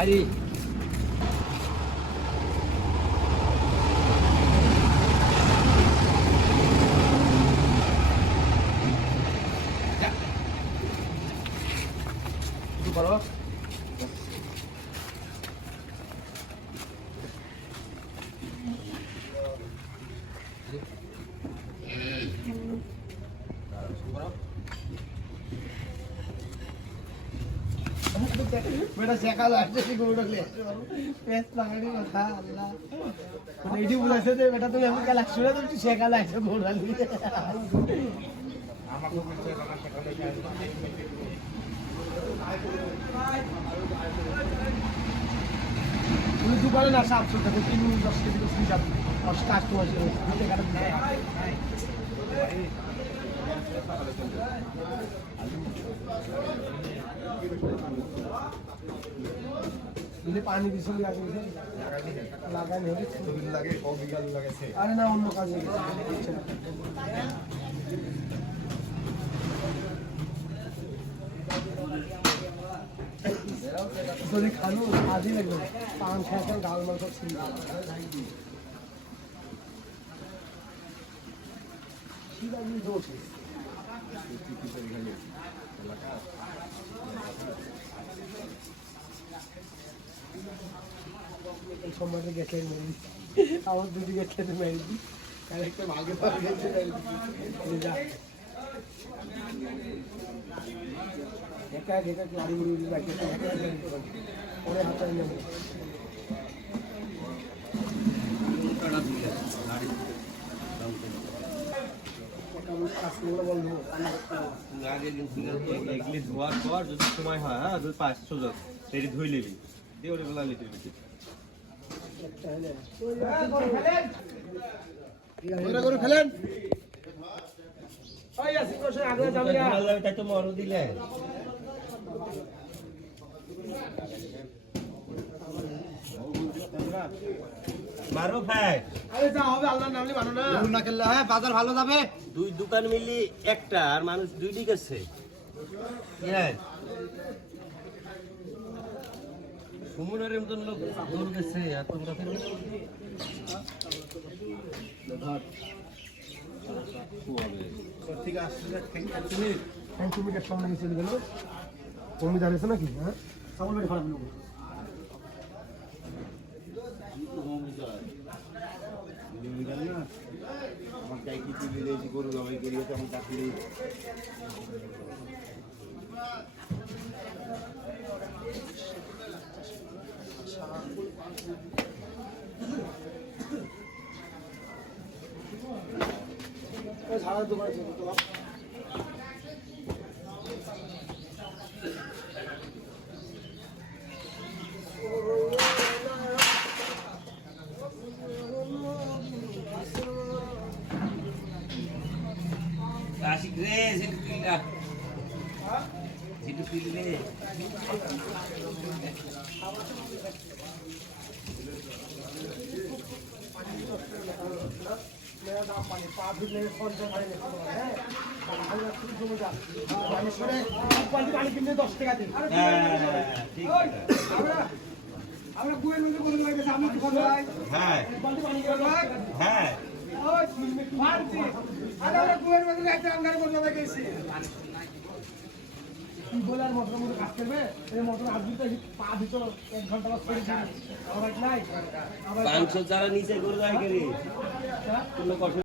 আরে করো बेटा शेका लास्ट से गोड़ ले पेट पकड़ी था अल्लाह नहीं जी बोला से बेटा तुम हमें क्या लक्ष्य है तुम शेका लास्ट से गोड़ ले আমাকে বলছে বাবা शेका ले তুমি দুবারে না সাপ শুনতে তো 3-10 কেজি করে শুই যাবে আর স্টার্ট তো আছে দিতে গেলে দিলে পানি দিছিল লাগিয়েছে লাগানি হলে ছবি লাগে কম বিঘা লাগাইছে আরে না অন্য কাজে যদি খানো আজই লাগবে পান খাইতে ডাল মাংস ছিল সিধা নিয়ে দোষে সম্মানে গেছে আমার দুটি গেছে মেরে দিই আর একটা ভাগে পাওয়া গেছে একা একা গাড়ি গুড়ি বাকি পরে হাতে নেব এগুলি ধোয়ার পর যদি সময় হয় হ্যাঁ যদি 500 জন সেটি ধুই নিবি দিয়ে ওটা বেলা লিখে দিবি করে ফেলেন তাই তো মরু দিলে মারো ভাই আরে যা হবে আল্লাহর নাম নিয়ে মানো না না খেললে হ্যাঁ বাজার ভালো যাবে দুই দোকান মিলি একটা আর মানুষ দুইটি গেছে হ্যাঁ সুমনের মতন লোক দূর গেছে আর তোমরা ঠিক আছে তুমি সামনে চলে গেল কমি দাঁড়িয়েছে নাকি হ্যাঁ সামনে বাড়ি খারাপ লোক আমার চাই কিছু বিদেশি গরু জবাই করিয়েছে আমার চাকরি ঝাড়ার দোকানে ছিল তো আশিক রে সেটা তুইলা সেটা তুইলে পানি পা দিলে পঞ্চাশ পানি হ্যাঁ পানি কিনলে 10 টাকা দিন ঠিক আমরা কুয়ের মধ্যে কোনো লাগে আমরা কি কথা হয় হ্যাঁ পানি পানি করে হ্যাঁ ওই মারছি আরে আমরা কুয়ের মধ্যে একটা আঙ্গার বন্ধ হয়ে গেছে কি বলার মতন মতো কাজ করবে এই মতন আজ দিতে পা দিত 1 ঘন্টা বাদ করে দিই আবার নাই 500 যারা নিচে করে যায় করে কোনো